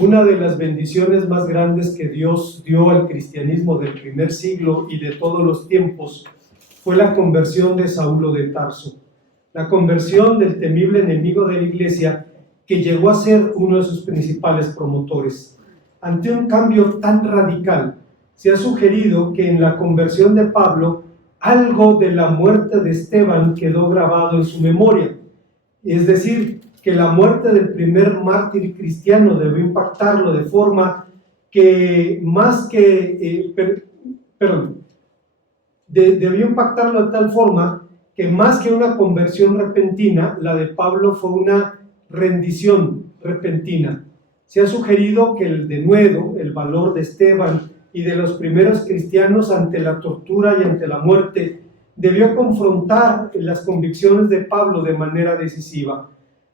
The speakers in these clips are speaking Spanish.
Una de las bendiciones más grandes que Dios dio al cristianismo del primer siglo y de todos los tiempos fue la conversión de Saulo de Tarso, la conversión del temible enemigo de la iglesia que llegó a ser uno de sus principales promotores. Ante un cambio tan radical, se ha sugerido que en la conversión de Pablo algo de la muerte de Esteban quedó grabado en su memoria, es decir, que la muerte del primer mártir cristiano debió impactarlo de forma que debió impactarlo de tal forma que más que una conversión repentina, la de Pablo fue una rendición repentina. Se ha sugerido que el denuedo, el valor de Esteban y de los primeros cristianos ante la tortura y ante la muerte, debió confrontar las convicciones de Pablo de manera decisiva.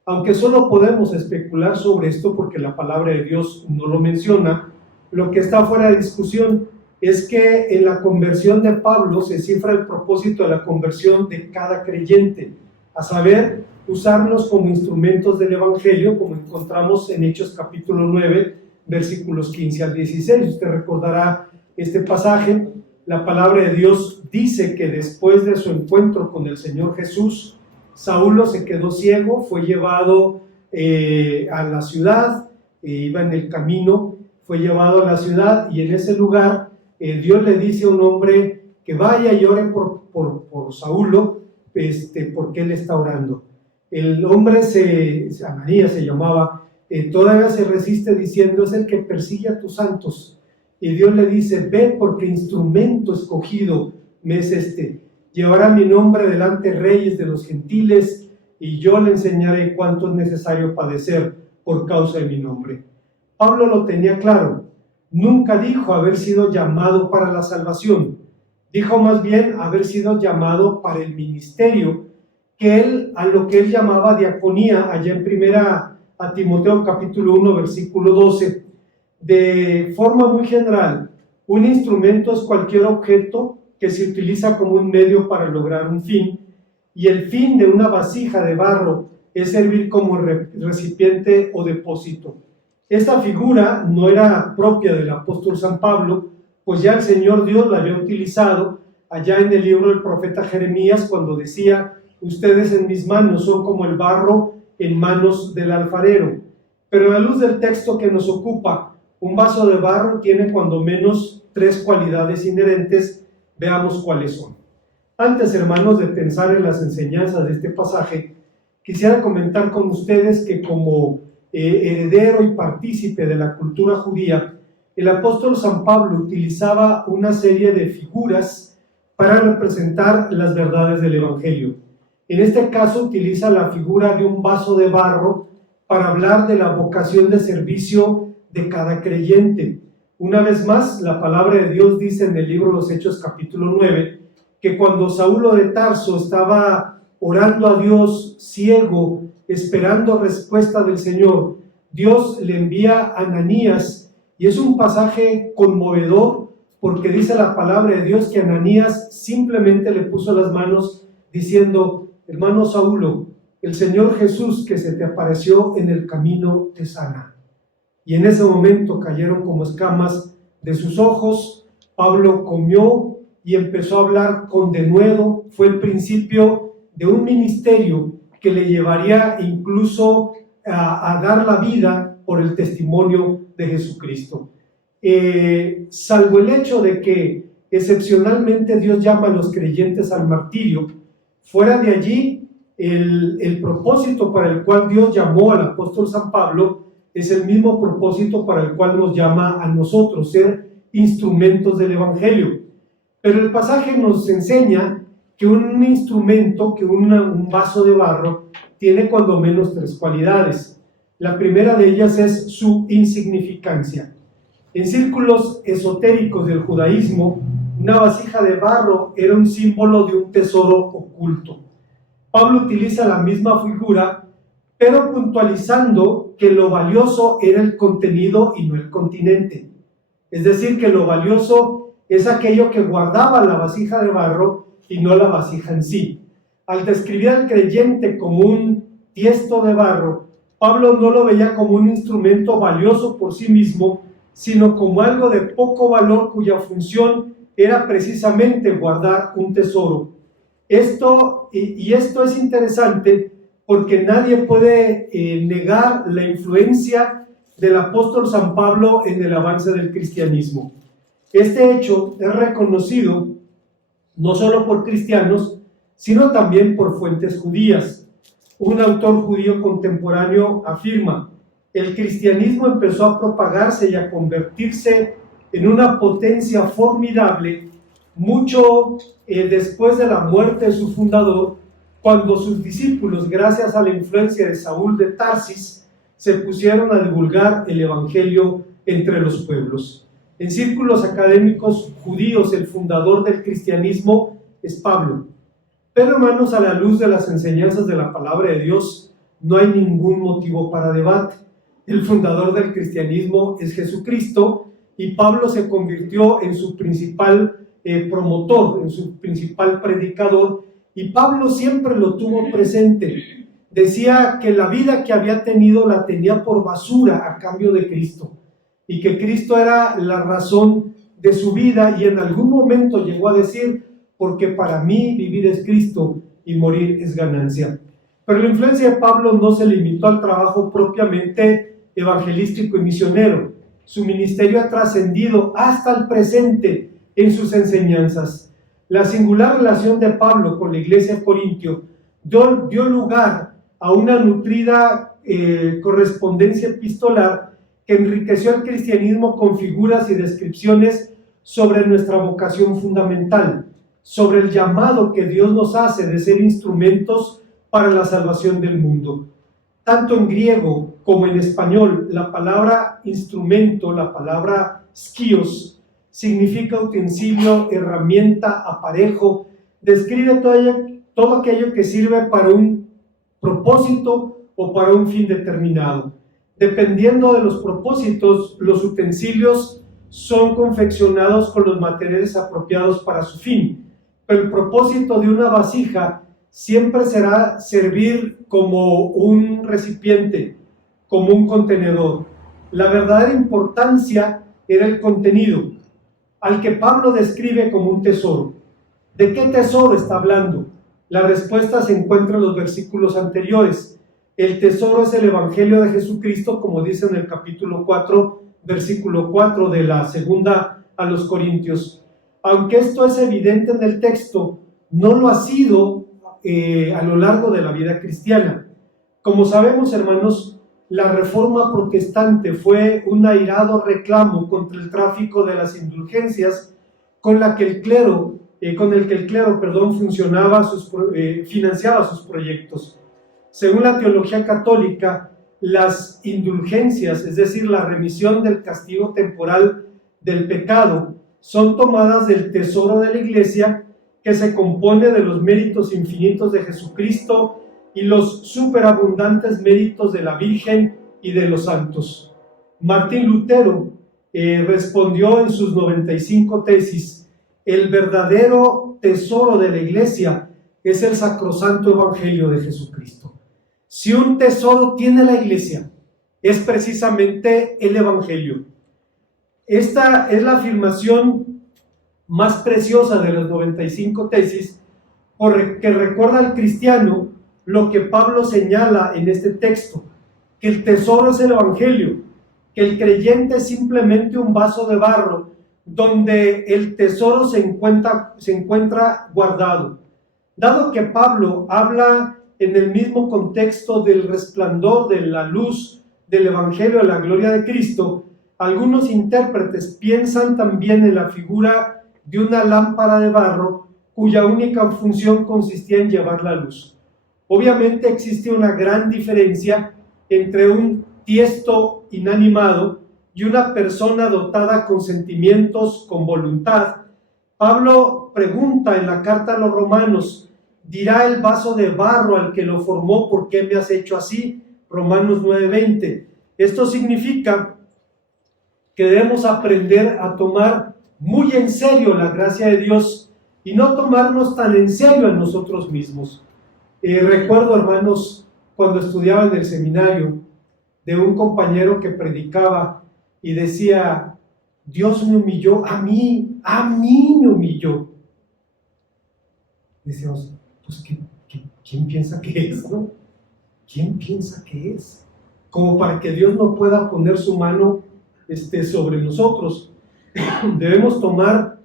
Aunque solo podemos especular sobre esto porque la palabra de Dios no lo menciona, lo que está fuera de discusión es que en la conversión de Pablo se cifra el propósito de la conversión de cada creyente, a saber, usarnos como instrumentos del Evangelio, como encontramos en Hechos capítulo 9, versículos 15 al 16. Usted recordará este pasaje. La palabra de Dios dice que después de su encuentro con el Señor Jesús, Saulo se quedó ciego, fue llevado a la ciudad, iba en el camino, fue llevado a la ciudad y en ese lugar Dios le dice a un hombre que vaya y ore por Saulo, porque él está orando. El hombre, Ananías se llamaba, todavía se resiste diciendo, es el que persigue a tus santos. Y Dios le dice, ve porque instrumento escogido me es este. Llevará mi nombre delante reyes de los gentiles y yo le enseñaré cuánto es necesario padecer por causa de mi nombre. Pablo lo tenía claro. Nunca dijo haber sido llamado para la salvación. Dijo más bien haber sido llamado para el ministerio, a lo que él llamaba diaconía, allá en primera a Timoteo capítulo 1, versículo 12. De forma muy general, un instrumento es cualquier objeto que se utiliza como un medio para lograr un fin, y el fin de una vasija de barro es servir como recipiente o depósito. Esta figura no era propia del apóstol San Pablo, pues ya el Señor Dios la había utilizado allá en el libro del profeta Jeremías cuando decía, ustedes en mis manos son como el barro en manos del alfarero. Pero a la luz del texto que nos ocupa, un vaso de barro tiene cuando menos 3 cualidades inherentes. Veamos cuáles son. Antes, hermanos, de pensar en las enseñanzas de este pasaje, quisiera comentar con ustedes que como heredero y partícipe de la cultura judía, el apóstol San Pablo utilizaba una serie de figuras para representar las verdades del Evangelio. En este caso utiliza la figura de un vaso de barro para hablar de la vocación de servicio de cada creyente. Una vez más, la palabra de Dios dice en el libro de los Hechos capítulo 9, que cuando Saulo de Tarso estaba orando a Dios ciego, esperando respuesta del Señor, Dios le envía a Ananías, y es un pasaje conmovedor, porque dice la palabra de Dios que Ananías simplemente le puso las manos diciendo, hermano Saulo, el Señor Jesús que se te apareció en el camino te sana. Y en ese momento cayeron como escamas de sus ojos. Pablo comió y empezó a hablar con denuedo. Fue el principio de un ministerio que le llevaría incluso a dar la vida por el testimonio de Jesucristo. Salvo el hecho de que excepcionalmente Dios llama a los creyentes al martirio, fuera de allí el propósito para el cual Dios llamó al apóstol San Pablo es el mismo propósito para el cual nos llama a nosotros, ser instrumentos del Evangelio. Pero el pasaje nos enseña que un instrumento, que un vaso de barro, tiene cuando menos 3 cualidades. La primera de ellas es su insignificancia. En círculos esotéricos del judaísmo, una vasija de barro era un símbolo de un tesoro oculto. Pablo utiliza la misma figura, pero puntualizando que lo valioso era el contenido y no el continente. Es decir, que lo valioso es aquello que guardaba la vasija de barro y no la vasija en sí. Al describir al creyente como un tiesto de barro, Pablo no lo veía como un instrumento valioso por sí mismo, sino como algo de poco valor cuya función era precisamente guardar un tesoro. Esto es interesante porque nadie puede negar la influencia del apóstol San Pablo en el avance del cristianismo. Este hecho es reconocido no solo por cristianos, sino también por fuentes judías. Un autor judío contemporáneo afirma: el cristianismo empezó a propagarse y a convertirse en una potencia formidable mucho después de la muerte de su fundador, cuando sus discípulos, gracias a la influencia de Saúl de Tarsis, se pusieron a divulgar el evangelio entre los pueblos. En círculos académicos judíos, el fundador del cristianismo es Pablo. Pero, hermanos, a la luz de las enseñanzas de la palabra de Dios, no hay ningún motivo para debate. El fundador del cristianismo es Jesucristo, y Pablo se convirtió en su principal promotor, en su principal predicador, y Pablo siempre lo tuvo presente. Decía que la vida que había tenido la tenía por basura a cambio de Cristo, y que Cristo era la razón de su vida, y en algún momento llegó a decir: porque para mí vivir es Cristo y morir es ganancia. Pero la influencia de Pablo no se limitó al trabajo propiamente evangelístico y misionero. Su ministerio ha trascendido hasta el presente en sus enseñanzas. La singular relación de Pablo con la iglesia de Corintio dio lugar a una nutrida correspondencia epistolar que enriqueció el cristianismo con figuras y descripciones sobre nuestra vocación fundamental, sobre el llamado que Dios nos hace de ser instrumentos para la salvación del mundo. Tanto en griego como en español, la palabra instrumento, la palabra skios, significa utensilio, herramienta, aparejo, describe todo aquello que sirve para un propósito o para un fin determinado. Dependiendo de los propósitos, los utensilios son confeccionados con los materiales apropiados para su fin. Pero el propósito de una vasija siempre será servir como un recipiente, como un contenedor. La verdadera importancia era el contenido, al que Pablo describe como un tesoro. ¿De qué tesoro está hablando? La respuesta se encuentra en los versículos anteriores. El tesoro es el Evangelio de Jesucristo, como dice en el capítulo 4, versículo 4 de la segunda a los Corintios. Aunque esto es evidente en el texto, no lo ha sido a lo largo de la vida cristiana. Como sabemos, hermanos, la Reforma Protestante fue un airado reclamo contra el tráfico de las indulgencias con el que el clero financiaba sus proyectos. Según la teología católica, las indulgencias, es decir, la remisión del castigo temporal del pecado, son tomadas del tesoro de la Iglesia, que se compone de los méritos infinitos de Jesucristo y los superabundantes méritos de la Virgen y de los santos. Martín Lutero respondió en sus 95 tesis: el verdadero tesoro de la Iglesia es el sacrosanto Evangelio de Jesucristo. Si un tesoro tiene la Iglesia, es precisamente el Evangelio. Esta es la afirmación más preciosa de las 95 tesis, porque recuerda al cristiano lo que Pablo señala en este texto, que el tesoro es el Evangelio, que el creyente es simplemente un vaso de barro donde el tesoro se encuentra guardado. Dado que Pablo habla en el mismo contexto del resplandor de la luz del Evangelio de la gloria de Cristo, algunos intérpretes piensan también en la figura de una lámpara de barro cuya única función consistía en llevar la luz. Obviamente existe una gran diferencia entre un tiesto inanimado y una persona dotada con sentimientos, con voluntad. Pablo pregunta en la carta a los Romanos: ¿dirá el vaso de barro al que lo formó, por qué me has hecho así? Romanos 9:20. Esto significa que debemos aprender a tomar muy en serio la gracia de Dios y no tomarnos tan en serio a nosotros mismos. Recuerdo, hermanos, cuando estudiaba en el seminario, de un compañero que predicaba y decía: Dios me humilló, a mí me humilló. Decíamos, pues ¿quién piensa que es, no? ¿Quién piensa que es? Como para que Dios no pueda poner su mano sobre nosotros. Debemos tomar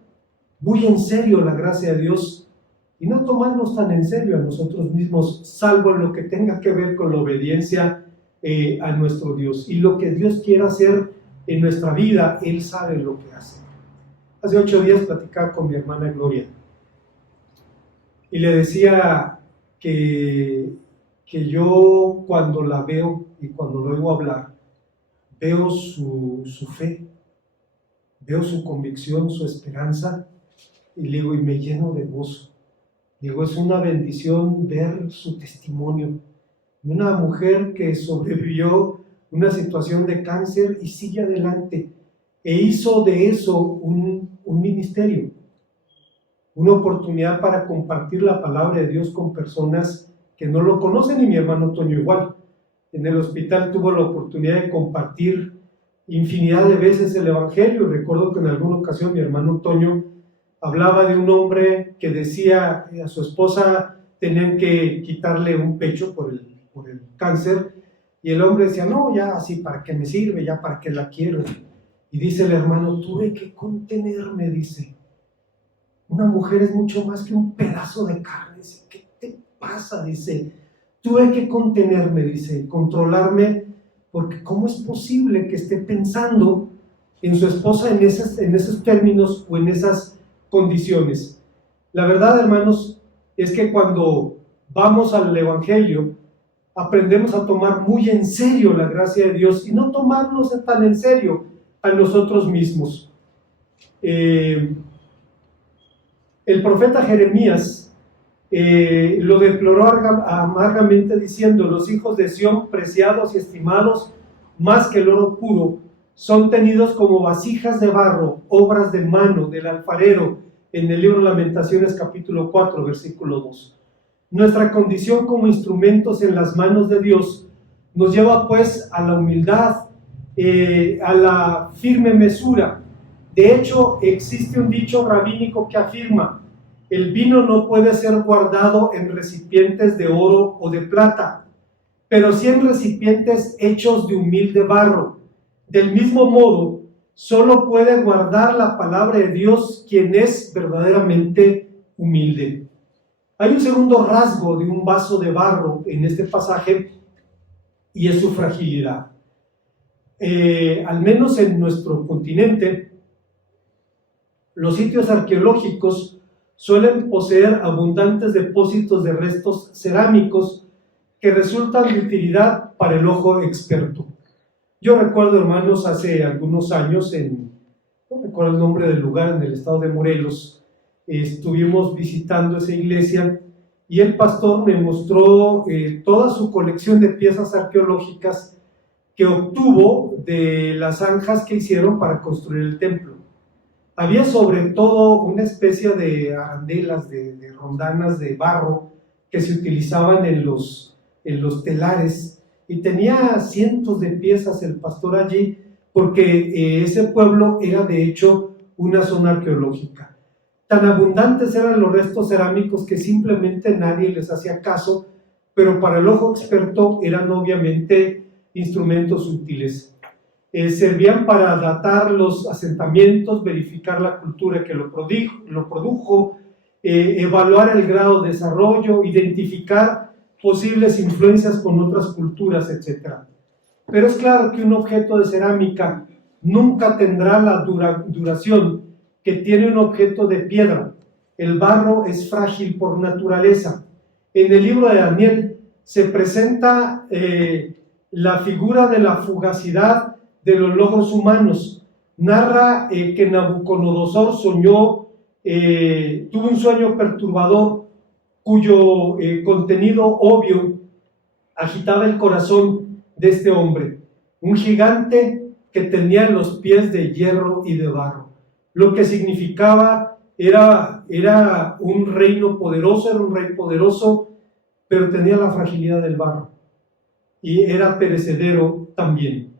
muy en serio la gracia de Dios y no tomarnos tan en serio a nosotros mismos, salvo en lo que tenga que ver con la obediencia a nuestro Dios. Y lo que Dios quiera hacer en nuestra vida, Él sabe lo que hace. Hace 8 días platicaba con mi hermana Gloria y le decía que yo, cuando la veo y cuando lo oigo hablar, veo su fe, veo su convicción, su esperanza, y le digo, y me lleno de gozo. Digo, es una bendición ver su testimonio de una mujer que sobrevivió una situación de cáncer y sigue adelante, e hizo de eso un ministerio, una oportunidad para compartir la palabra de Dios con personas que no lo conocen. Y mi hermano Toño igual, en el hospital tuvo la oportunidad de compartir infinidad de veces el evangelio. Recuerdo que en alguna ocasión mi hermano Toño hablaba de un hombre que decía a su esposa tenían que quitarle un pecho por el cáncer, y el hombre decía, no, ya así, ¿para qué me sirve? Ya, ¿para qué la quiero? Y dice el hermano, tuve que contenerme, dice. Una mujer es mucho más que un pedazo de carne. Dice, ¿qué te pasa? Dice, tuve que contenerme, dice, controlarme, porque ¿cómo es posible que esté pensando en su esposa en esos términos o en esas condiciones? La verdad, hermanos, es que cuando vamos al Evangelio, aprendemos a tomar muy en serio la gracia de Dios y no tomarnos tan en serio a nosotros mismos. El profeta Jeremías lo deploró amargamente diciendo: los hijos de Sión, preciados y estimados más que el oro puro, son tenidos como vasijas de barro, obras de mano del alfarero, en el libro de Lamentaciones capítulo 4, versículo 2. Nuestra condición como instrumentos en las manos de Dios nos lleva pues a la humildad, a la firme mesura. De hecho, existe un dicho rabínico que afirma: el vino no puede ser guardado en recipientes de oro o de plata, pero sí en recipientes hechos de humilde barro. Del mismo modo, solo puede guardar la palabra de Dios quien es verdaderamente humilde. Hay un segundo rasgo de un vaso de barro en este pasaje, y es su fragilidad. Al menos en nuestro continente, los sitios arqueológicos suelen poseer abundantes depósitos de restos cerámicos que resultan de utilidad para el ojo experto. Yo recuerdo, hermanos, hace algunos años, no recuerdo el nombre del lugar, en el estado de Morelos, estuvimos visitando esa iglesia y el pastor me mostró toda su colección de piezas arqueológicas que obtuvo de las zanjas que hicieron para construir el templo. Había sobre todo una especie de arandelas, de rondanas de barro que se utilizaban en los telares, y tenía cientos de piezas el pastor allí, porque ese pueblo era de hecho una zona arqueológica. Tan abundantes eran los restos cerámicos que simplemente nadie les hacía caso, pero para el ojo experto eran obviamente instrumentos útiles. Servían para datar los asentamientos, verificar la cultura que lo produjo, evaluar el grado de desarrollo, identificar posibles influencias con otras culturas, etc. Pero es claro que un objeto de cerámica nunca tendrá la duración que tiene un objeto de piedra. El barro es frágil por naturaleza. En el libro de Daniel se presenta la figura de la fugacidad de los logros humanos. Narra que Nabucodonosor tuvo un sueño perturbador cuyo contenido obvio agitaba el corazón de este hombre, un gigante que tenía los pies de hierro y de barro. Lo que significaba era un reino poderoso, era un rey poderoso, pero tenía la fragilidad del barro. y era perecedero también.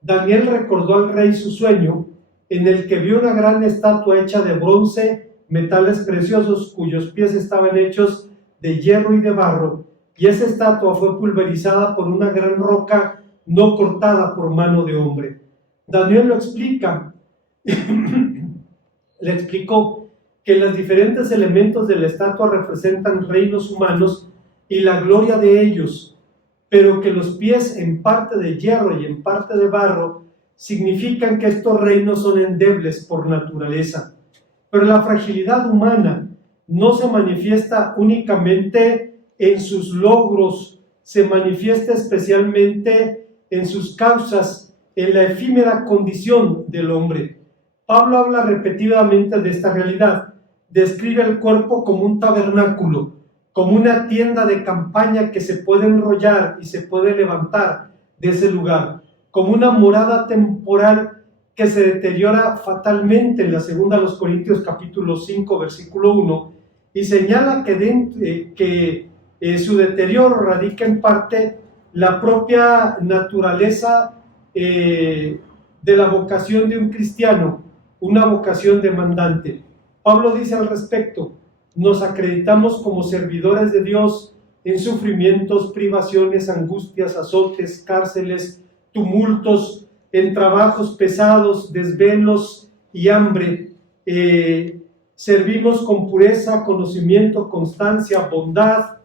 Daniel recordó al rey su sueño, en el que vio una gran estatua hecha de bronce, metales preciosos, cuyos pies estaban hechos de hierro y de barro, y esa estatua fue pulverizada por una gran roca no cortada por mano de hombre. Daniel lo explica, le explicó que los diferentes elementos de la estatua representan reinos humanos y la gloria de ellos, pero que los pies en parte de hierro y en parte de barro significan que estos reinos son endebles por naturaleza. Pero la fragilidad humana no se manifiesta únicamente en sus logros, se manifiesta especialmente en sus causas, en la efímera condición del hombre. Pablo habla repetidamente de esta realidad, describe el cuerpo como un tabernáculo, como una tienda de campaña que se puede enrollar y se puede levantar de ese lugar, como una morada temporal que se deteriora fatalmente en la segunda a los Corintios capítulo 5 versículo 1, y señala que su deterioro radica en parte la propia naturaleza de la vocación de un cristiano, una vocación demandante. Pablo dice al respecto: nos acreditamos como servidores de Dios en sufrimientos, privaciones, angustias, azotes, cárceles, tumultos, en trabajos pesados, desvelos y hambre. Servimos con pureza, conocimiento, constancia, bondad,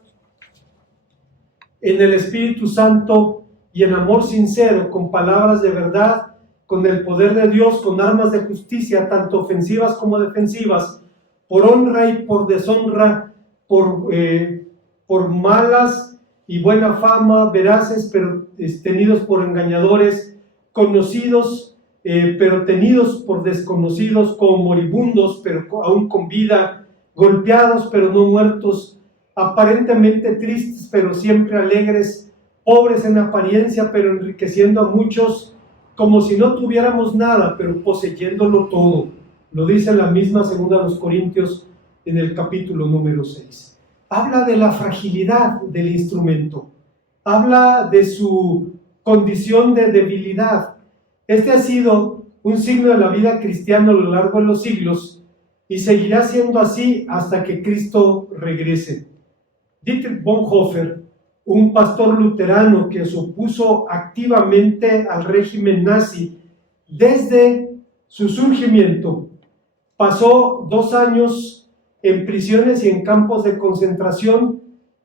en el Espíritu Santo y en amor sincero, con palabras de verdad, con el poder de Dios, con armas de justicia, tanto ofensivas como defensivas, por honra y por deshonra, por malas y buena fama, veraces, pero tenidos por engañadores, conocidos, pero tenidos por desconocidos, como moribundos, pero aún con vida, golpeados, pero no muertos, aparentemente tristes, pero siempre alegres, pobres en apariencia, pero enriqueciendo a muchos, como si no tuviéramos nada, pero poseyéndolo todo. Lo dice la misma segunda a los Corintios en el capítulo número 6. Habla de la fragilidad del instrumento, habla de su condición de debilidad. Este ha sido un signo de la vida cristiana a lo largo de los siglos y seguirá siendo así hasta que Cristo regrese. Dietrich Bonhoeffer, un pastor luterano que se opuso activamente al régimen nazi desde su surgimiento, pasó 2 años en prisiones y en campos de concentración,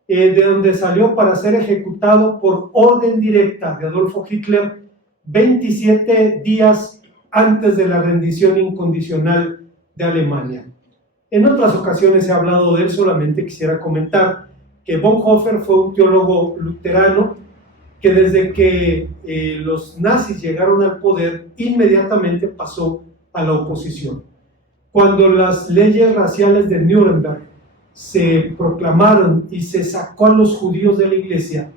de donde salió para ser ejecutado por orden directa de Adolfo Hitler 27 días antes de la rendición incondicional de Alemania. En otras ocasiones he hablado de él, solamente quisiera comentar que Bonhoeffer fue un teólogo luterano que desde que los nazis llegaron al poder, inmediatamente pasó a la oposición. Cuando las leyes raciales de Nuremberg se proclamaron y se sacó a los judíos de la iglesia,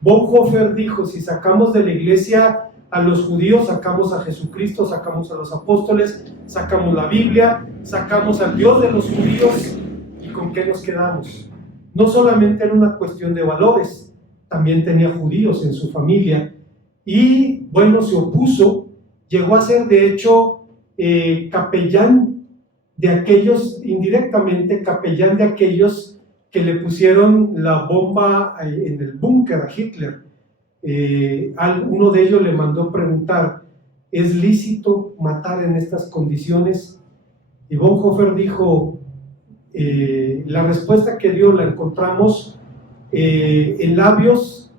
Bonhoeffer dijo: si sacamos de la iglesia a los judíos, sacamos a Jesucristo, sacamos a los apóstoles, sacamos la Biblia, sacamos al Dios de los judíos, ¿y con qué nos quedamos? No solamente era una cuestión de valores, también tenía judíos en su familia, y bueno, se opuso, llegó a ser de hecho capellán de aquellos, indirectamente capellán de aquellos que le pusieron la bomba en el búnker a Hitler. Uno de ellos le mandó preguntar: ¿es lícito matar en estas condiciones? Y Bonhoeffer dijo, la respuesta que dio la encontramos en labios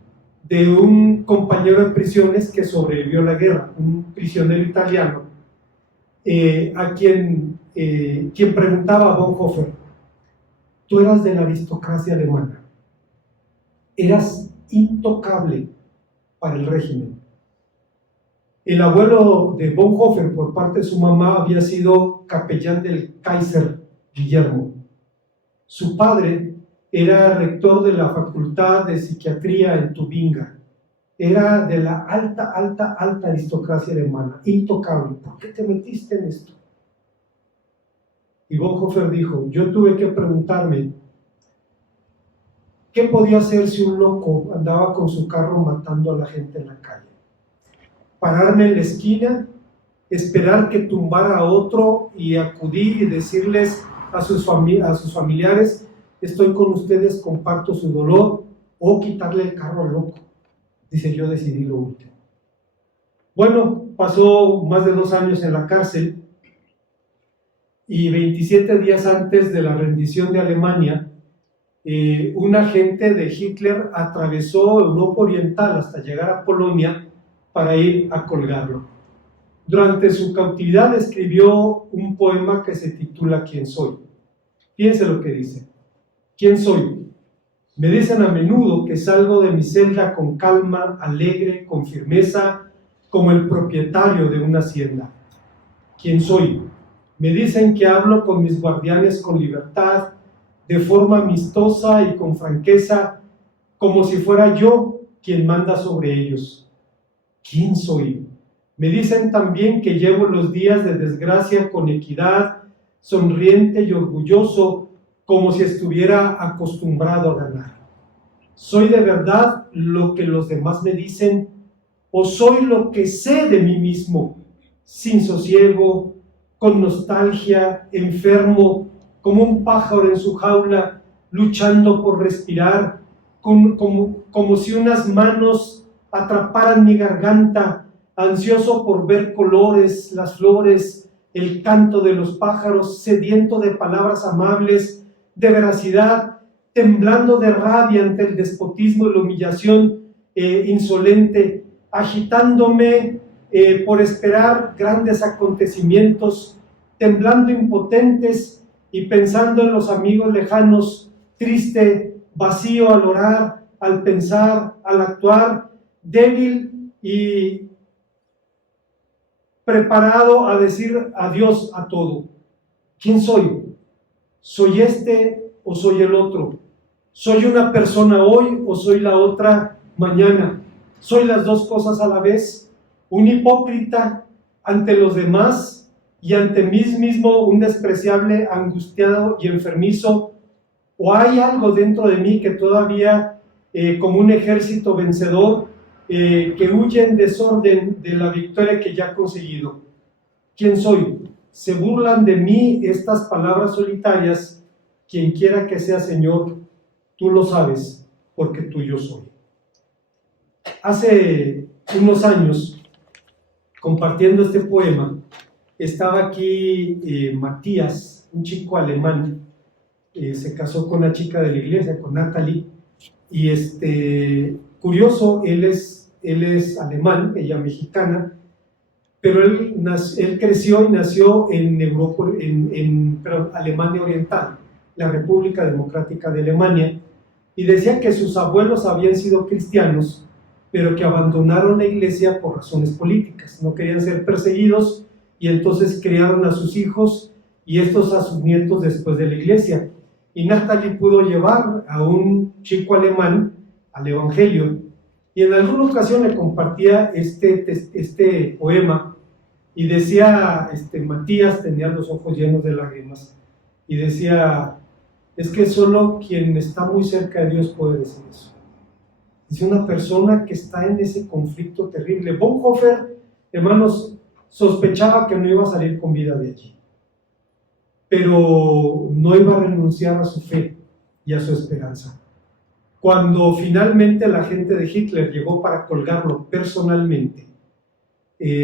de un compañero de prisiones que sobrevivió a la guerra, un prisionero italiano, a quien preguntaba a Bonhoeffer: tú eras de la aristocracia alemana, eras intocable para el régimen. El abuelo de Bonhoeffer, por parte de su mamá, había sido capellán del Kaiser Guillermo. Su padre era rector de la Facultad de Psiquiatría en Tubinga. Era de la alta aristocracia alemana, intocable. ¿Por qué te metiste en esto? Y Bonhoeffer dijo: yo tuve que preguntarme ¿Qué podía hacer si un loco andaba con su carro matando a la gente en la calle? Pararme en la esquina, esperar que tumbara a otro y acudir y decirles a sus familiares: estoy con ustedes, comparto su dolor, o quitarle el carro al loco. Dice: yo decidí lo último. Bueno, pasó más de 2 años en la cárcel y 27 días antes de la rendición de Alemania, un agente de Hitler atravesó Europa Oriental hasta llegar a Polonia para ir a colgarlo. Durante su cautividad escribió un poema que se titula ¿Quién soy? Fíjense lo que dice. ¿Quién soy? Me dicen a menudo que salgo de mi celda con calma, alegre, con firmeza, como el propietario de una hacienda. ¿Quién soy? Me dicen que hablo con mis guardianes con libertad, de forma amistosa y con franqueza, como si fuera yo quien manda sobre ellos. ¿Quién soy? Me dicen también que llevo los días de desgracia con equidad, sonriente y orgulloso, como si estuviera acostumbrado a ganar. ¿Soy de verdad lo que los demás me dicen, o soy lo que sé de mí mismo, sin sosiego, con nostalgia, enfermo, como un pájaro en su jaula, luchando por respirar, como si unas manos atraparan mi garganta, ansioso por ver colores, las flores, el canto de los pájaros, sediento de palabras amables, de veracidad, temblando de rabia ante el despotismo y la humillación insolente, agitándome por esperar grandes acontecimientos, temblando impotentes y pensando en los amigos lejanos, triste, vacío al orar, al pensar, al actuar, débil y preparado a decir adiós a todo. ¿Quién soy? ¿Soy este o soy el otro? ¿Soy una persona hoy o soy la otra mañana? ¿Soy las dos cosas a la vez? ¿Un hipócrita ante los demás y ante mí mismo, un despreciable, angustiado y enfermizo? ¿O hay algo dentro de mí que todavía, como un ejército vencedor, que huye en desorden de la victoria que ya he conseguido? ¿Quién soy? Se burlan de mí estas palabras solitarias. Quien quiera que sea, Señor, tú lo sabes, porque tuyo soy. Hace unos años, compartiendo este poema, estaba aquí Matías, un chico alemán, se casó con una chica de la iglesia, con Natalie, y curioso, él es alemán, ella mexicana, pero él creció y nació en Europa, Alemania Oriental, la República Democrática de Alemania, y decía que sus abuelos habían sido cristianos, pero que abandonaron la iglesia por razones políticas, no querían ser perseguidos, y entonces criaron a sus hijos y estos a sus nietos después de la iglesia. Y Natalie pudo llevar a un chico alemán al Evangelio, y en alguna ocasión le compartía este poema, y decía, Matías tenía los ojos llenos de lágrimas, y decía: es que solo quien está muy cerca de Dios puede decir eso. Dice: una persona que está en ese conflicto terrible. Bonhoeffer, hermanos, sospechaba que no iba a salir con vida de allí, pero no iba a renunciar a su fe y a su esperanza. Cuando finalmente la gente de Hitler llegó para colgarlo personalmente,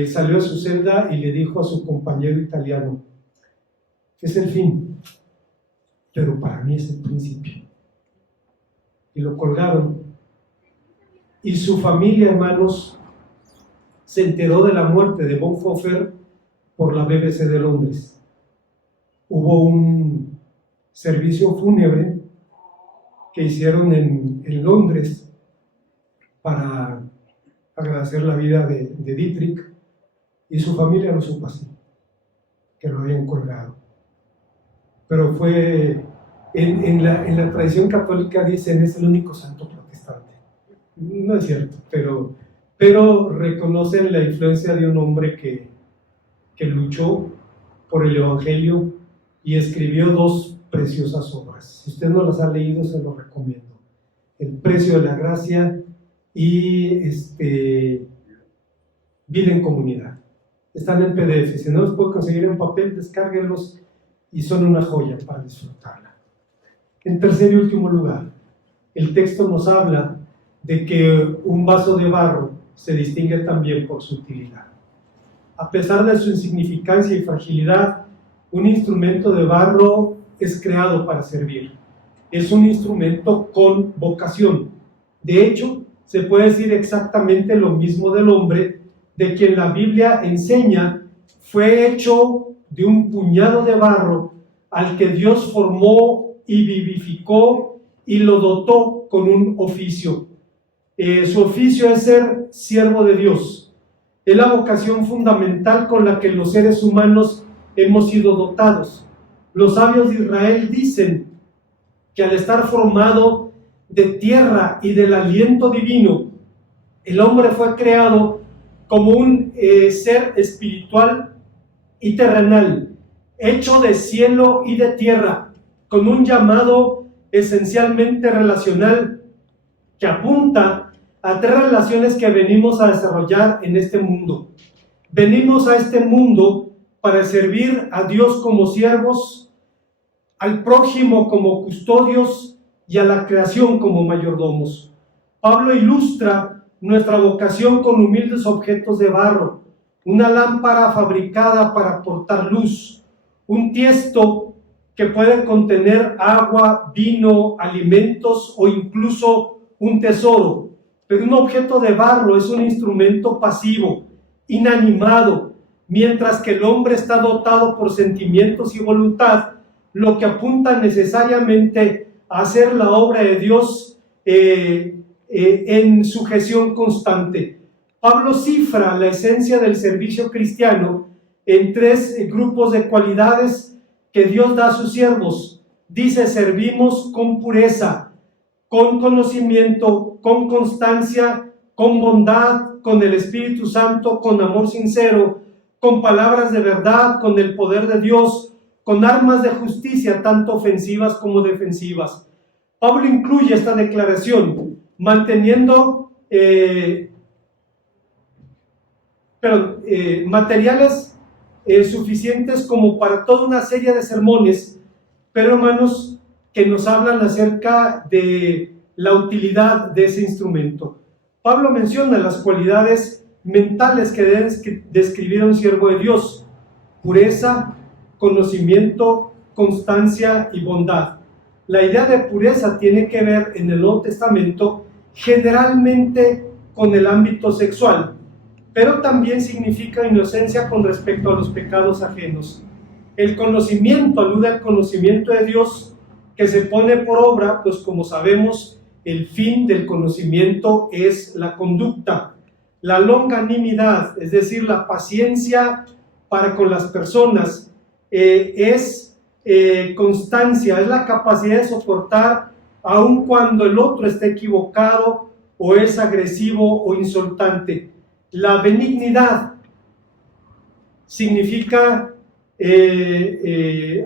salió de su celda y le dijo a su compañero italiano: es el fin, pero para mí es el principio. Y lo colgaron. Y su familia, hermanos, se enteró de la muerte de Bonhoeffer por la BBC de Londres. Hubo un servicio fúnebre que hicieron en Londres para agradecer la vida de Dietrich, y su familia lo supo así, que lo habían colgado. Pero fue, en la tradición católica dicen, es el único santo protestante. No es cierto, pero reconocen la influencia de un hombre que luchó por el Evangelio y escribió 2 preciosas obras. Si usted no las ha leído, se lo recomiendo. El precio de la gracia y vida en comunidad. Están en PDF. Si no los puedo conseguir en papel, descárguenlos y son una joya para disfrutarla. En tercer y último lugar, el texto nos habla de que un vaso de barro se distingue también por su utilidad. A pesar de su insignificancia y fragilidad, un instrumento de barro es creado para servir. Es un instrumento con vocación. De hecho, se puede decir exactamente lo mismo del hombre, de quien la Biblia enseña fue hecho de un puñado de barro al que Dios formó y vivificó y lo dotó con un oficio. Su oficio es ser siervo de Dios. Es la vocación fundamental con la que los seres humanos hemos sido dotados. Los sabios de Israel dicen que al estar formado de tierra y del aliento divino, el hombre fue creado como un ser espiritual y terrenal, hecho de cielo y de tierra, con un llamado esencialmente relacional que apunta a tres relaciones que venimos a desarrollar en este mundo. Venimos a este mundo para servir a Dios como siervos, al prójimo como custodios y a la creación como mayordomos. Pablo ilustra nuestra vocación con humildes objetos de barro, una lámpara fabricada para aportar luz, un tiesto que puede contener agua, vino, alimentos o incluso un tesoro. Pero un objeto de barro es un instrumento pasivo, inanimado, mientras que el hombre está dotado por sentimientos y voluntad, lo que apunta necesariamente a hacer la obra de Dios en sujeción constante. Pablo cifra la esencia del servicio cristiano en tres grupos de cualidades que Dios da a sus siervos. Dice: servimos con pureza, con conocimiento, con constancia, con bondad, con el Espíritu Santo, con amor sincero, con palabras de verdad, con el poder de Dios, con armas de justicia, tanto ofensivas como defensivas. Pablo incluye esta declaración manteniendo materiales suficientes como para toda una serie de sermones, pero hermanos, que nos hablan acerca de la utilidad de ese instrumento. Pablo menciona las cualidades mentales que deben describir a un siervo de Dios: pureza, conocimiento, constancia y bondad. La idea de pureza tiene que ver en el Nuevo Testamento generalmente con el ámbito sexual, pero también significa inocencia con respecto a los pecados ajenos. El conocimiento alude al conocimiento de Dios que se pone por obra, pues como sabemos, el fin del conocimiento es la conducta. La longanimidad, es decir, la paciencia para con las personas, es constancia, es la capacidad de soportar aun cuando el otro esté equivocado o es agresivo o insultante. La benignidad significa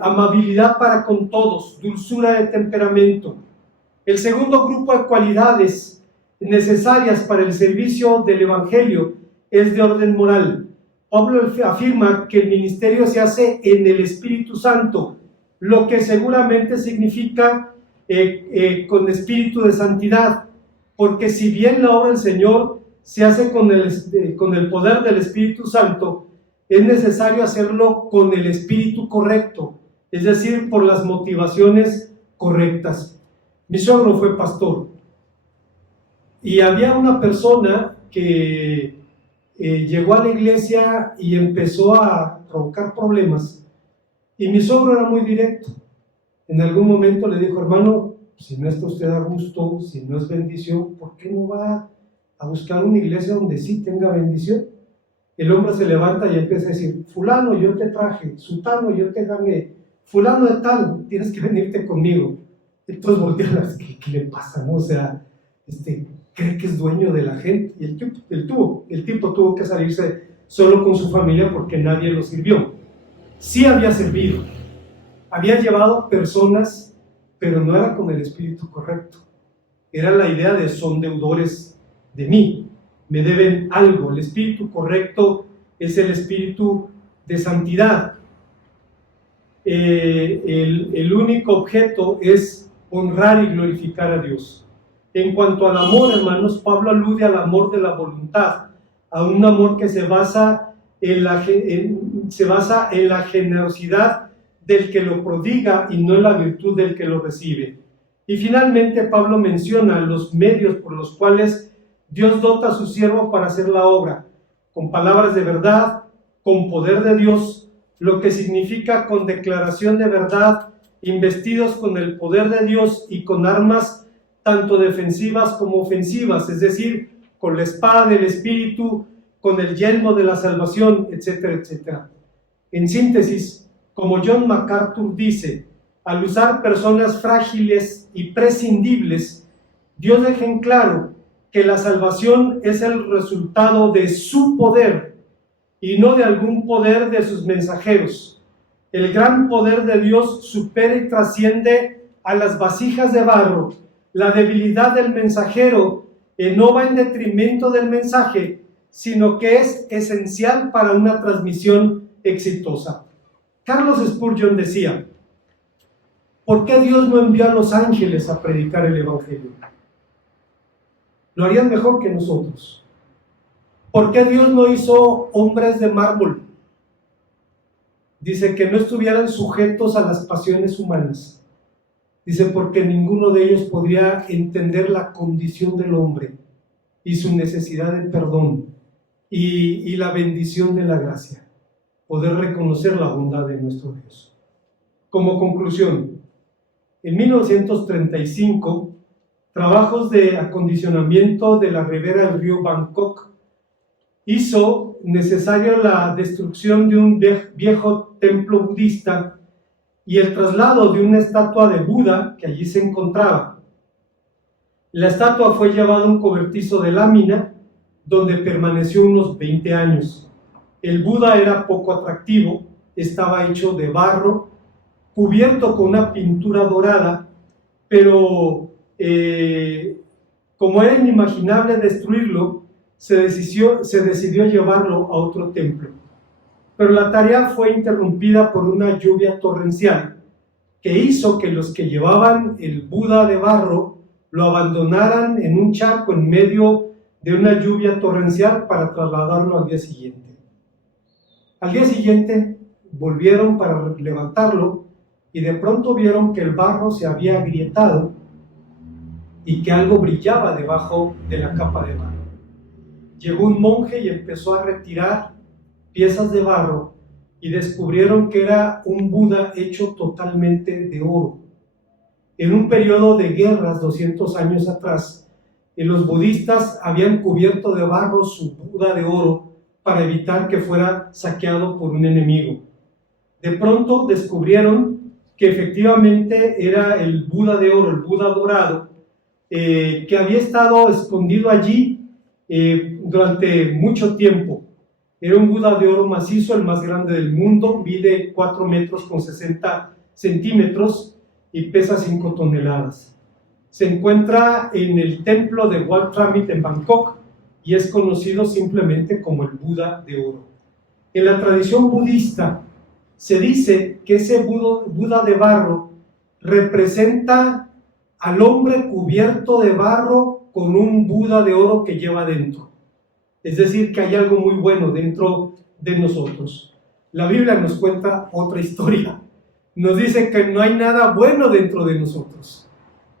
amabilidad para con todos, dulzura de temperamento. El segundo grupo de cualidades necesarias para el servicio del Evangelio es de orden moral. Pablo afirma que el ministerio se hace en el Espíritu Santo, lo que seguramente significa con espíritu de santidad, porque si bien la obra del Señor se hace con el poder del Espíritu Santo, es necesario hacerlo con el espíritu correcto, es decir, por las motivaciones correctas. Mi suegro fue pastor y había una persona que llegó a la iglesia y empezó a provocar problemas, y mi suegro era muy directo. En algún momento le dijo: hermano, si no está usted a gusto, si no es bendición, ¿por qué no va a buscar una iglesia donde sí tenga bendición? El hombre se levanta y empieza a decir: fulano, yo te traje, sutano, yo te gané, fulano de tal, tienes que venirte conmigo. Entonces voltean, ¿qué le pasa, no? O sea, cree que es dueño de la gente. Y el tipo tuvo que salirse solo con su familia porque nadie lo sirvió. Sí había servido, había llevado personas, pero no era con el espíritu correcto. Era la idea de son deudores de mí, me deben algo. El espíritu correcto es el espíritu de santidad. El único objeto es honrar y glorificar a Dios. En cuanto al amor, hermanos, Pablo alude al amor de la voluntad, a un amor que se basa en la generosidad del que lo prodiga y no en la virtud del que lo recibe. Y finalmente Pablo menciona los medios por los cuales Dios dota a su siervo para hacer la obra, con palabras de verdad, con poder de Dios, lo que significa con declaración de verdad, investidos con el poder de Dios y con armas tanto defensivas como ofensivas, es decir, con la espada del Espíritu, con el yelmo de la salvación, etcétera, etcétera. En síntesis, como John MacArthur dice, al usar personas frágiles y prescindibles, Dios deja en claro que la salvación es el resultado de su poder y no de algún poder de sus mensajeros. El gran poder de Dios supera y trasciende a las vasijas de barro. La debilidad del mensajero no va en detrimento del mensaje, sino que es esencial para una transmisión exitosa. Carlos Spurgeon decía: ¿por qué Dios no envió a los ángeles a predicar el Evangelio? Lo harían mejor que nosotros. ¿Por qué Dios no hizo hombres de mármol? Dice que no estuvieran sujetos a las pasiones humanas. Dice, porque ninguno de ellos podría entender la condición del hombre y su necesidad de perdón y la bendición de la gracia. Poder reconocer la bondad de nuestro Dios. Como conclusión, en 1935, trabajos de acondicionamiento de la ribera del río Bangkok hizo necesario la destrucción de un viejo templo budista y el traslado de una estatua de Buda que allí se encontraba. La estatua fue llevada a un cobertizo de lámina donde permaneció unos 20 años. El Buda era poco atractivo, estaba hecho de barro, cubierto con una pintura dorada, pero como era inimaginable destruirlo, se decidió llevarlo a otro templo. Pero la tarea fue interrumpida por una lluvia torrencial que hizo que los que llevaban el Buda de barro lo abandonaran en un charco en medio de una lluvia torrencial para trasladarlo al día siguiente. Al día siguiente volvieron para levantarlo y de pronto vieron que el barro se había agrietado y que algo brillaba debajo de la capa de barro. Llegó un monje y empezó a retirar piezas de barro y descubrieron que era un Buda hecho totalmente de oro. En un periodo de guerras 200 años atrás, los budistas habían cubierto de barro su Buda de oro para evitar que fuera saqueado por un enemigo. De pronto descubrieron que efectivamente era el Buda de oro, el Buda dorado, que había estado escondido allí durante mucho tiempo. Era un Buda de oro macizo, el más grande del mundo, mide 4 metros con 60 centímetros y pesa 5 toneladas. Se encuentra en el templo de Wat Tramit en Bangkok y es conocido simplemente como el Buda de oro. En la tradición budista se dice que ese Buda de barro representa al hombre cubierto de barro con un Buda de oro que lleva dentro. Es decir, que hay algo muy bueno dentro de nosotros. La Biblia nos cuenta otra historia. Nos dice que no hay nada bueno dentro de nosotros.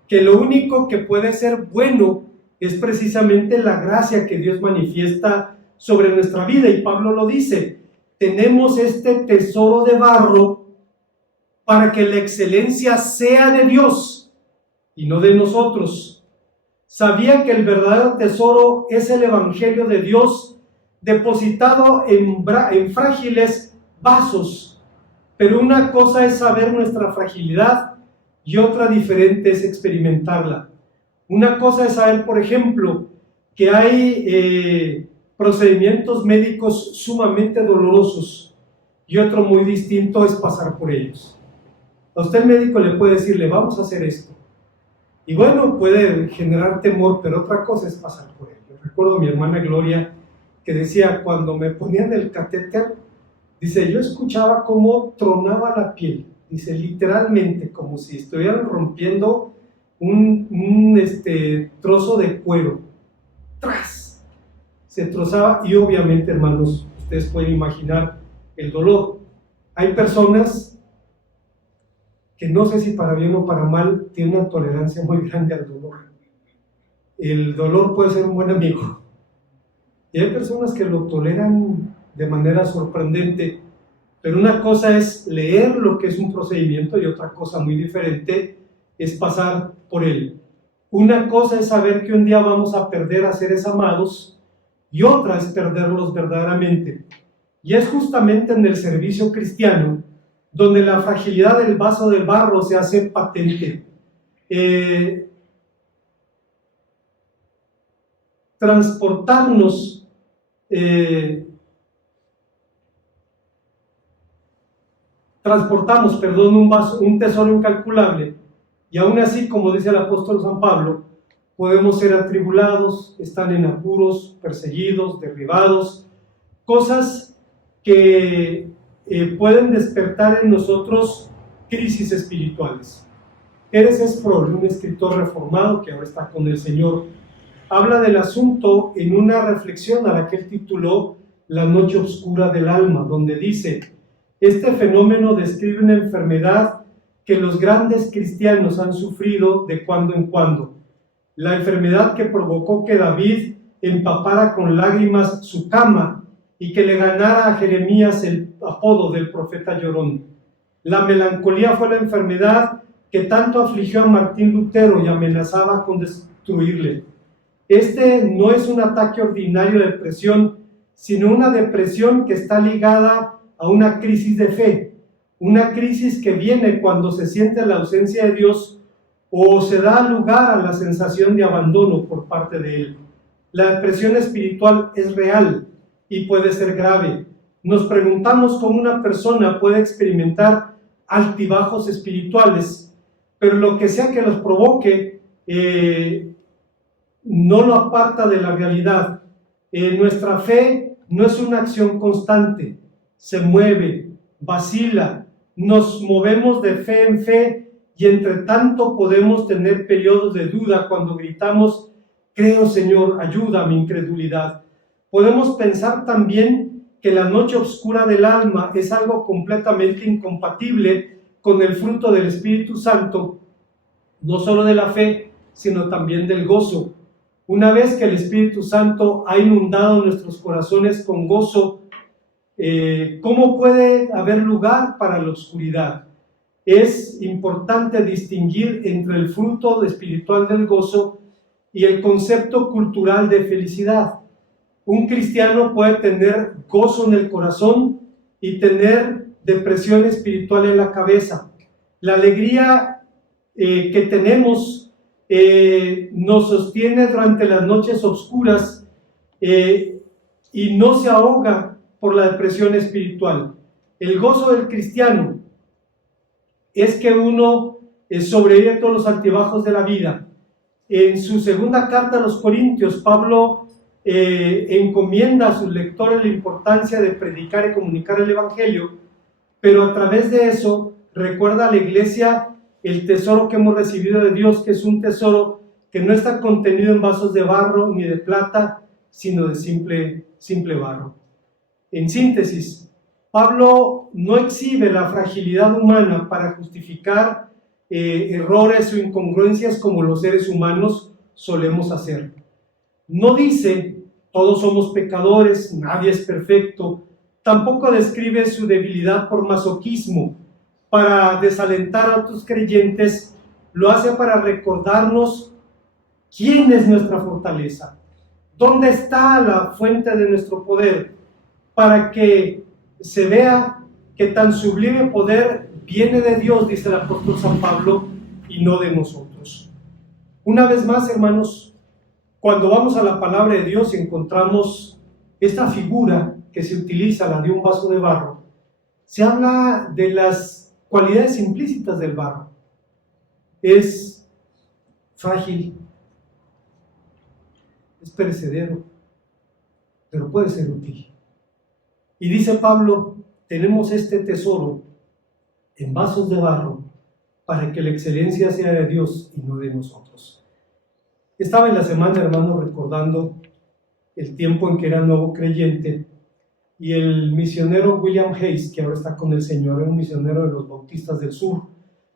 Que lo único que puede ser bueno es precisamente la gracia que Dios manifiesta sobre nuestra vida. Y Pablo lo dice, tenemos este tesoro de barro para que la excelencia sea de Dios y no de nosotros. Sabía que el verdadero tesoro es el Evangelio de Dios depositado en frágiles vasos. Pero una cosa es saber nuestra fragilidad y otra diferente es experimentarla. Una cosa es saber, por ejemplo, que hay procedimientos médicos sumamente dolorosos y otro muy distinto es pasar por ellos. A usted el médico le puede decir, le vamos a hacer esto. Y bueno, puede generar temor, pero otra cosa es pasar por ello. Recuerdo a mi hermana Gloria que decía, cuando me ponían el catéter, dice, yo escuchaba cómo tronaba la piel, dice, literalmente, como si estuvieran rompiendo un trozo de cuero. ¡Tras! Se trozaba y obviamente, hermanos, ustedes pueden imaginar el dolor. Hay personas que no sé si para bien o para mal tienen una tolerancia muy grande al dolor. El dolor puede ser un buen amigo. Y hay personas que lo toleran de manera sorprendente, pero una cosa es leer lo que es un procedimiento y otra cosa muy diferente es pasar por él. Una cosa es saber que un día vamos a perder a seres amados y otra es perderlos verdaderamente. Y es justamente en el servicio cristiano donde la fragilidad del vaso del barro se hace patente. Transportamos un tesoro incalculable, y aún así, como dice el apóstol San Pablo, podemos ser atribulados, estar en apuros, perseguidos, derribados, cosas que pueden despertar en nosotros crisis espirituales. Erez Sproul, un escritor reformado que ahora está con el Señor, habla del asunto en una reflexión a la que él tituló La noche oscura del alma, donde dice, este fenómeno describe una enfermedad que los grandes cristianos han sufrido de cuando en cuando, la enfermedad que provocó que David empapara con lágrimas su cama y que le ganara a Jeremías el apodo del profeta llorón. La melancolía fue la enfermedad que tanto afligió a Martín Lutero y amenazaba con destruirle. Este no es un ataque ordinario de depresión, sino una depresión que está ligada a una crisis de fe, una crisis que viene cuando se siente la ausencia de Dios o se da lugar a la sensación de abandono por parte de Él. La depresión espiritual es real y puede ser grave. Nos preguntamos cómo una persona puede experimentar altibajos espirituales, pero lo que sea que los provoque, no lo aparta de la realidad. Nuestra fe no es una acción constante, se mueve, vacila, nos movemos de fe en fe y entre tanto podemos tener periodos de duda cuando gritamos, creo Señor, ayuda a mi incredulidad. Podemos pensar también que la noche oscura del alma es algo completamente incompatible con el fruto del Espíritu Santo, no solo de la fe, sino también del gozo. Una vez que el Espíritu Santo ha inundado nuestros corazones con gozo, ¿cómo puede haber lugar para la oscuridad? Es importante distinguir entre el fruto espiritual del gozo y el concepto cultural de felicidad. Un cristiano puede tener gozo en el corazón y tener depresión espiritual en la cabeza. La alegría que tenemos nos sostiene durante las noches oscuras y no se ahoga por la depresión espiritual. El gozo del cristiano es que uno sobrevive a todos los altibajos de la vida. En su segunda carta a los Corintios, Pablo encomienda a sus lectores la importancia de predicar y comunicar el Evangelio, pero a través de eso recuerda a la iglesia el tesoro que hemos recibido de Dios, que es un tesoro que no está contenido en vasos de barro ni de plata, sino de simple barro. En síntesis, Pablo no exhibe la fragilidad humana para justificar errores o incongruencias como los seres humanos solemos hacer. No dice, todos somos pecadores, nadie es perfecto. Tampoco describe su debilidad por masoquismo, para desalentar a otros creyentes. Lo hace para recordarnos quién es nuestra fortaleza, dónde está la fuente de nuestro poder, para que se vea que tan sublime poder viene de Dios, dice el apóstol San Pablo, y no de nosotros. Una vez más, hermanos, cuando vamos a la palabra de Dios y encontramos esta figura que se utiliza, la de un vaso de barro, se habla de las cualidades implícitas del barro. Es frágil, es perecedero, pero puede ser útil. Y dice Pablo, tenemos este tesoro en vasos de barro para que la excelencia sea de Dios y no de nosotros. Estaba en la semana, hermano, recordando el tiempo en que era nuevo creyente, y el misionero William Hayes, que ahora está con el Señor, era un misionero de los Bautistas del Sur,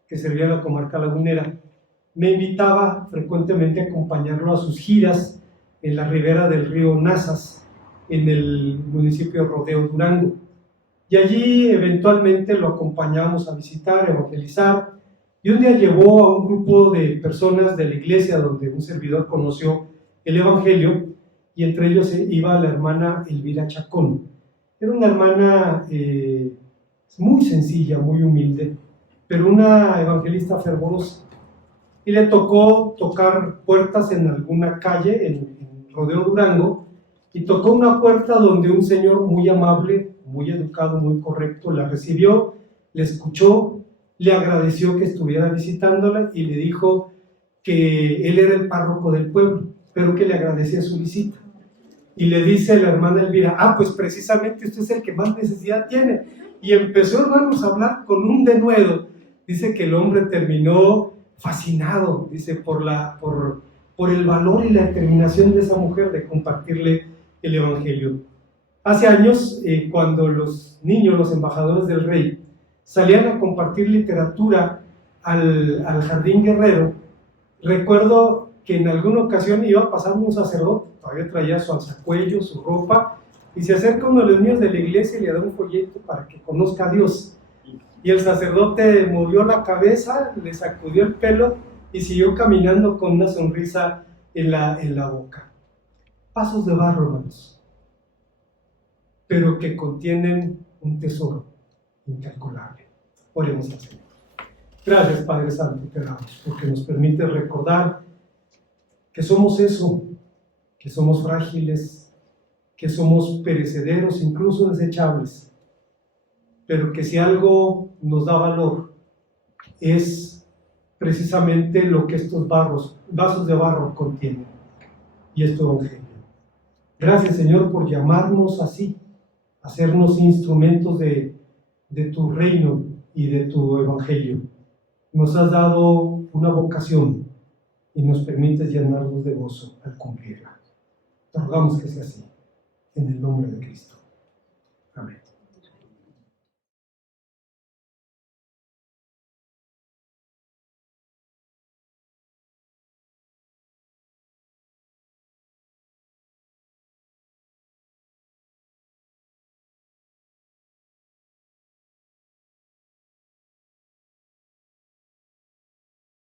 que servía a la comarca lagunera, me invitaba frecuentemente a acompañarlo a sus giras en la ribera del río Nazas, en el municipio de Rodeo, Durango. Y allí eventualmente lo acompañamos a visitar, a evangelizar, y un día llevó a un grupo de personas de la iglesia donde un servidor conoció el evangelio, y entre ellos iba la hermana Elvira Chacón. Era una hermana muy sencilla, muy humilde, pero una evangelista fervorosa. Y le tocó tocar puertas en alguna calle, en Rodeo Durango, y tocó una puerta donde un señor muy amable, muy educado, muy correcto, la recibió, le escuchó, le agradeció que estuviera visitándola y le dijo que él era el párroco del pueblo, pero que le agradecía su visita. Y le dice la hermana Elvira, pues precisamente usted es el que más necesidad tiene. Y empezó, hermanos, a hablar con un denuedo. Dice que el hombre terminó fascinado, dice, por el valor y la determinación de esa mujer de compartirle el evangelio. Hace años, cuando los niños, los embajadores del rey, salían a compartir literatura al Jardín Guerrero, recuerdo que en alguna ocasión iba pasando un sacerdote, todavía traía su alzacuello, su ropa, y se acerca uno de los niños de la iglesia y le da un folleto para que conozca a Dios. Y el sacerdote movió la cabeza, le sacudió el pelo y siguió caminando con una sonrisa en la boca. Vasos de barro, hermanos, pero que contienen un tesoro incalculable. Oremos al Señor. Gracias, Padre Santo, te damos, porque nos permite recordar que somos eso, que somos frágiles, que somos perecederos, incluso desechables, pero que si algo nos da valor es precisamente lo que estos vasos de barro contienen, y es tu evangelio. Gracias, Señor, por llamarnos así, hacernos instrumentos de tu reino y de tu evangelio. Nos has dado una vocación y nos permites llenarnos de gozo al cumplirla. Te rogamos que sea así, en el nombre de Cristo. Amén.